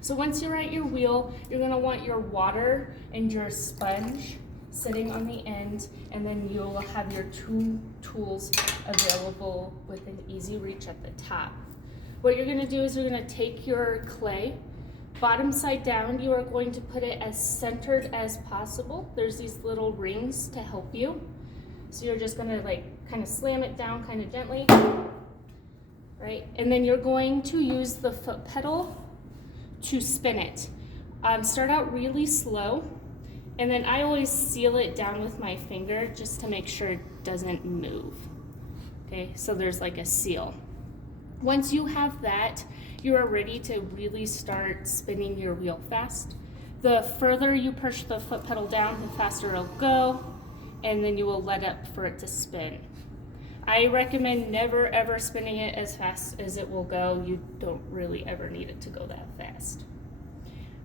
So once you're at your wheel, you're gonna want your water and your sponge sitting on the end, and then you'll have your two tools available within easy reach at the top. What you're gonna do is you're gonna take your clay, bottom side down, you are going to put it as centered as possible. There's these little rings to help you. So you're just gonna like kind of slam it down kind of gently, right? And then you're going to use the foot pedal to spin it. Start out really slow, and then I always seal it down with my finger just to make sure it doesn't move. Okay, so there's like a seal. Once you have that, you are ready to really start spinning your wheel fast. The further you push the foot pedal down, the faster it'll go, and then you will let up for it to spin. I recommend never ever spinning it as fast as it will go. You don't really ever need it to go that fast.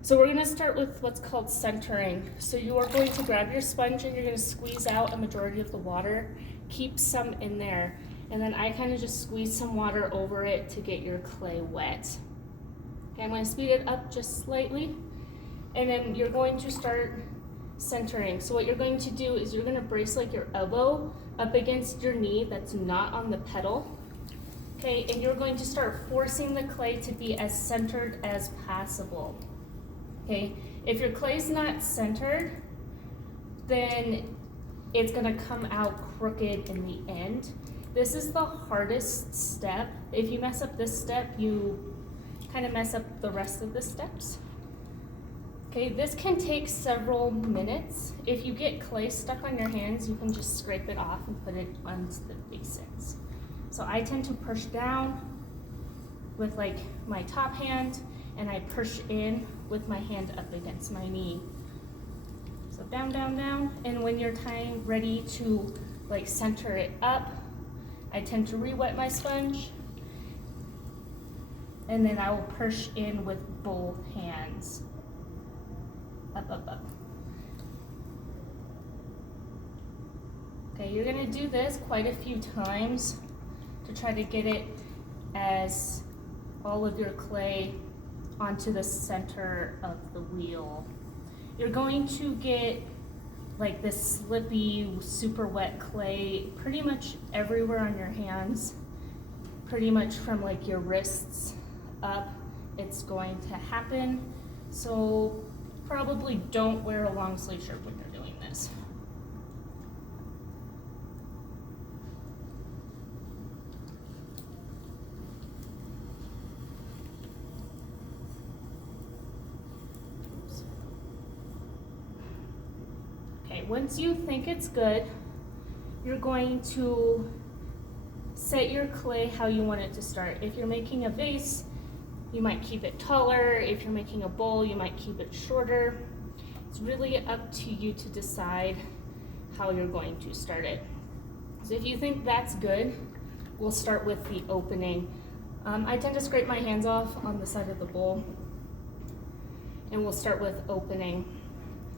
So we're gonna start with what's called centering. So you are going to grab your sponge and you're gonna squeeze out a majority of the water, keep some in there, and then I kind of just squeeze some water over it to get your clay wet. Okay, I'm gonna speed it up just slightly, and then you're going to start centering. So what you're going to do is you're gonna brace like your elbow up against your knee that's not on the pedal. Okay, and you're going to start forcing the clay to be as centered as possible. Okay, if your clay's not centered, then it's gonna come out crooked in the end. This is the hardest step. If you mess up this step, you kind of mess up the rest of the steps. Okay, this can take several minutes. If you get clay stuck on your hands, you can just scrape it off and put it onto the basins. So I tend to push down with like my top hand, and I push in with my hand up against my knee. So down, down, down, and when you're ready to like center it up, I tend to re-wet my sponge, and then I will push in with both hands. Up, up, up. Okay, you're gonna do this quite a few times to try to get it as all of your clay onto the center of the wheel. You're going to get like this slippy, super wet clay pretty much everywhere on your hands, pretty much from like your wrists up. It's going to happen. So probably don't wear a long sleeve shirt when you're doing this. Okay, once you think it's good, you're going to set your clay how you want it to start. If you're making a vase, you might keep it taller. If you're making a bowl, you might keep it shorter. It's really up to you to decide how you're going to start it. So if you think that's good, we'll start with the opening. I tend to scrape my hands off on the side of the bowl, and we'll start with opening.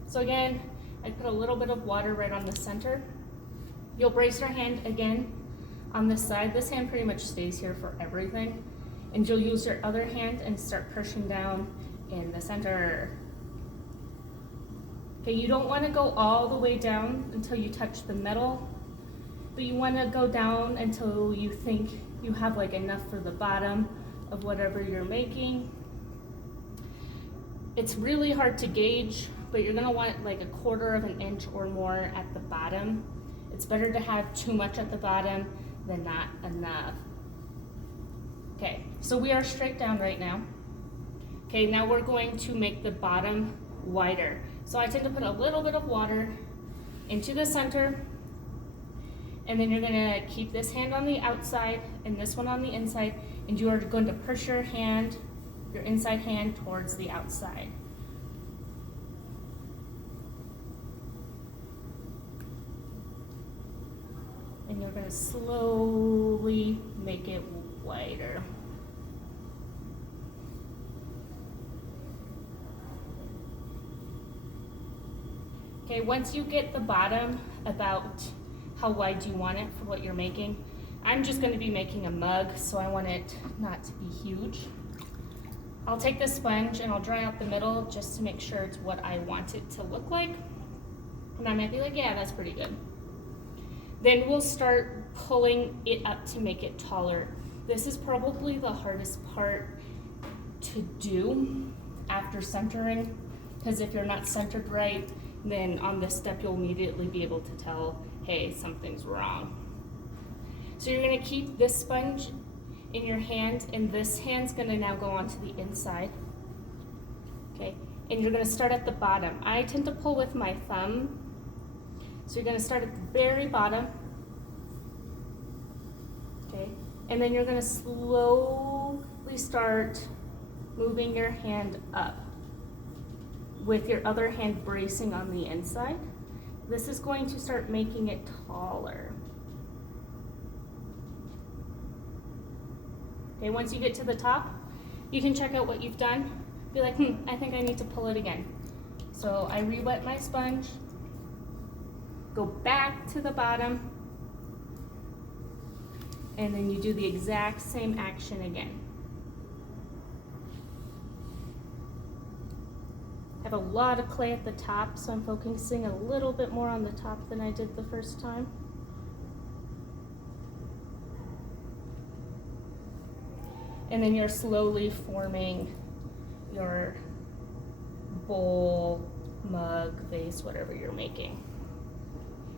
So again, I put a little bit of water right on the center. You'll brace your hand again on this side. This hand pretty much stays here for everything. And you'll use your other hand and start pushing down in the center. Okay, you don't want to go all the way down until you touch the metal, but you want to go down until you think you have like enough for the bottom of whatever you're making. It's really hard to gauge, but you're gonna want like 1/4 of an inch or more at the bottom. It's better to have too much at the bottom than not enough. Okay, so we are straight down right now. Okay, now we're going to make the bottom wider. So I tend to put a little bit of water into the center, and then you're gonna keep this hand on the outside and this one on the inside, and you are going to push your hand, your inside hand towards the outside. And you're gonna slowly make it wider. Okay, once you get the bottom about how wide you want it for what you're making, I'm just gonna be making a mug, so I want it not to be huge. I'll take the sponge and I'll dry out the middle just to make sure it's what I want it to look like. And I might be like, yeah, that's pretty good. Then we'll start pulling it up to make it taller. This is probably the hardest part to do after centering, because if you're not centered right, then on this step you'll immediately be able to tell, hey, something's wrong. So you're gonna keep this sponge in your hand, and this hand's gonna now go onto the inside. Okay, and you're gonna start at the bottom. I tend to pull with my thumb. So you're gonna start at the very bottom. Okay, and then you're gonna slowly start moving your hand up with your other hand bracing on the inside. This is going to start making it taller. Okay, once you get to the top, you can check out what you've done. Be like, I think I need to pull it again. So I re-wet my sponge, go back to the bottom, and then you do the exact same action again. I have a lot of clay at the top, so I'm focusing a little bit more on the top than I did the first time. And then you're slowly forming your bowl, mug, vase, whatever you're making.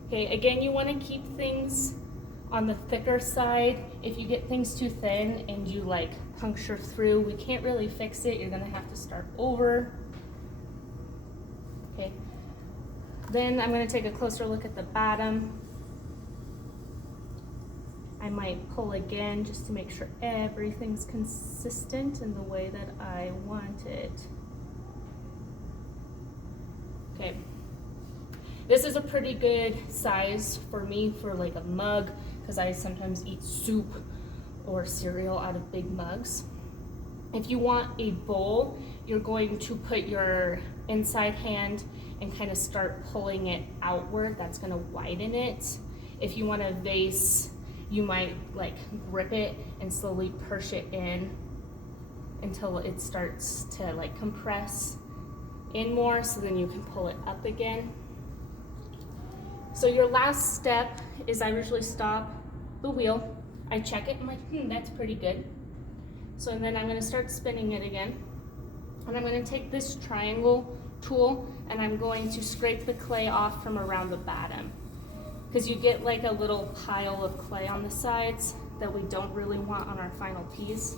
Okay, again, you want to keep things on the thicker side. If you get things too thin and you like puncture through, we can't really fix it. You're gonna have to start over. Okay, then I'm gonna take a closer look at the bottom. I might pull again just to make sure everything's consistent in the way that I want it. Okay, this is a pretty good size for me for like a mug, because I sometimes eat soup or cereal out of big mugs. If you want a bowl, you're going to put your inside hand and kind of start pulling it outward. That's going to widen it. If you want a vase, you might like grip it and slowly push it in until it starts to like compress in more, so then you can pull it up again. So your last step is I usually stop the wheel, I check it, I'm like, that's pretty good. So then I'm gonna start spinning it again. And I'm gonna take this triangle tool and I'm going to scrape the clay off from around the bottom, because you get like a little pile of clay on the sides that we don't really want on our final piece.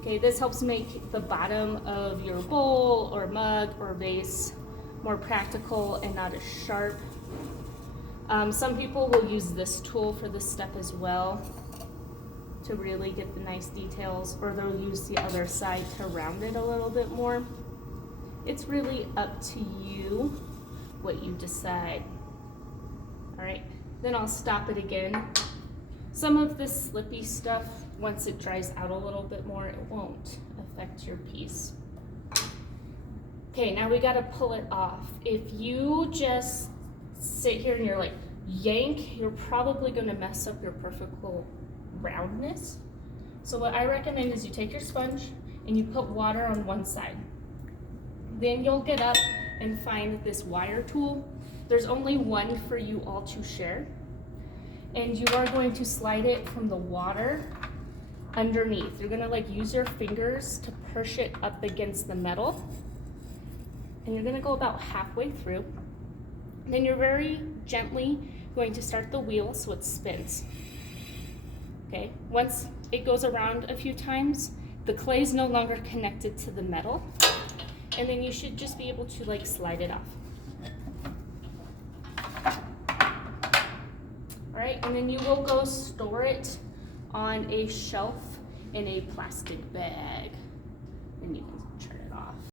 Okay, this helps make the bottom of your bowl or mug or vase more practical and not as sharp. Some people will use this tool for this step as well to really get the nice details, or they'll use the other side to round it a little bit more. It's really up to you what you decide. All right, then I'll stop it again. Some of this slippy stuff, once it dries out a little bit more, it won't affect your piece. Okay, now we gotta pull it off. If you just sit here and you're like, yank, you're probably gonna mess up your perfect roundness. So what I recommend is you take your sponge and you put water on one side. Then you'll get up and find this wire tool. There's only one for you all to share. And you are going to slide it from the water underneath. You're gonna like use your fingers to push it up against the metal. And you're gonna go about halfway through. And then you're very gently going to start the wheel so it spins. Okay, once it goes around a few times, the clay is no longer connected to the metal. And then you should just be able to like slide it off. All right, and then you will go store it on a shelf in a plastic bag. And you